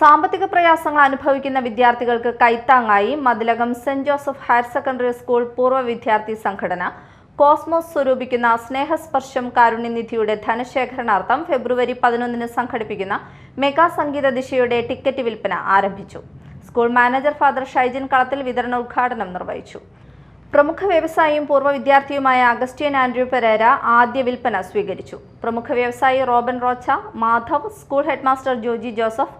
സാമ്പത്തിക പ്രയാസങ്ങൾ അനുഭവിക്കുന്ന വിദ്യാർത്ഥികൾക്ക് കൈത്താങ്ങായി Mathilakam Saint Joseph higher secondary school പൂർവ്വ വിദ്യാർത്ഥി സംഘടന കോസ്മോസ് സ്വരൂപിക്കുന്ന സ്നേഹസ്പർശം കാരുണ്യനിധിയുടെ ധനശേഖരണാർത്ഥം ഫെബ്രുവരി 11 സംഘടിപ്പിക്കുന്ന മെഗാ സംഗീത ദിശയുടെ ടിക്കറ്റ് വിൽപ്പന ആരംഭിച്ചു. സ്കൂൾ മാനേജർ ഫാദർ ഷൈജിൻ കളത്തിൽ വിതരണ ഉദ്ഘാടനം നിർവഹിച്ചു. പ്രമുഖ വ്യവസായിയും പൂർവ്വ വിദ്യാർത്ഥിയുമായ അഗസ്റ്റ്യൻ ആൻഡ്രൂ പെരേര ആദ്യ വിൽപ്പന സ്വീകരിച്ചു. പ്രമുഖ വ്യവസായി Roban Rocha, Madhav, school headmaster Joji Joseph,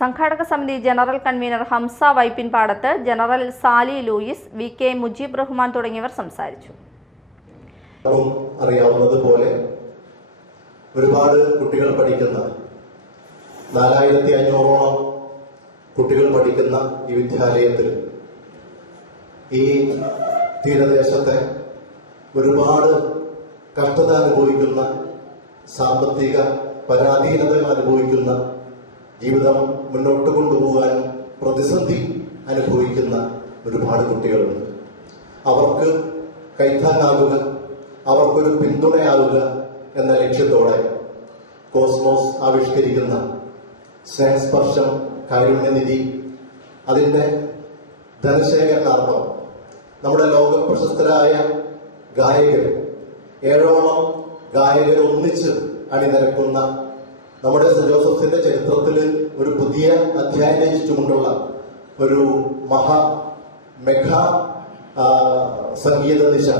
സംഘാടക സമിതി general convenor Hamsa Vaippin Padath, general Sally Louis, VK Mujeeb Rahman തുടങ്ങിയവർ സംസാരിച്ചു. അറിയാവുന്നതുപോലെ ഒരുപാട് കുട്ടികൾ പഠിക്കുന്ന 4500ഓളം കുട്ടികൾ പഠിക്കുന്ന ഈ വിദ്യാലയത്തിൽ ഈ തീരദേശത്തെ ഒരുപാട് കഷ്ടത അനുഭവിക്കുന്ന, സാമ്പത്തിക പരാധീനത അനുഭവിക്കുന്ന, ജീവിതം മുന്നോട്ട് കൊണ്ടുപോകാൻ പ്രതിസന്ധി അനുഭവിക്കുന്ന ഒരുപാട് കുട്ടികളുണ്ട്. അവർക്ക് കൈത്താങ്ങാകുക, അവർക്കൊരു പിന്തുണയാകുക എന്ന ലക്ഷ്യത്തോടെ കോസ്മോസ് ആവിഷ്കരിക്കുന്ന സ്നേഹസ്പർശം കാരുണ്യനിധി അതിന്റെ ധനശേഖരണാർത്ഥം നമ്മുടെ ലോക പ്രശസ്തരായ ഗായകർ 7ഓളം ഗായകർ ഒന്നിച്ച് അണിനിരക്കുന്ന നമ്മുടെ സെന്റ് ജോസഫിന്റെ ചരിത്രത്തിൽ ഒരു പുതിയ അധ്യായം രചിച്ചുകൊണ്ടുള്ള ഒരു മെഗാ സംഗീത ദിശ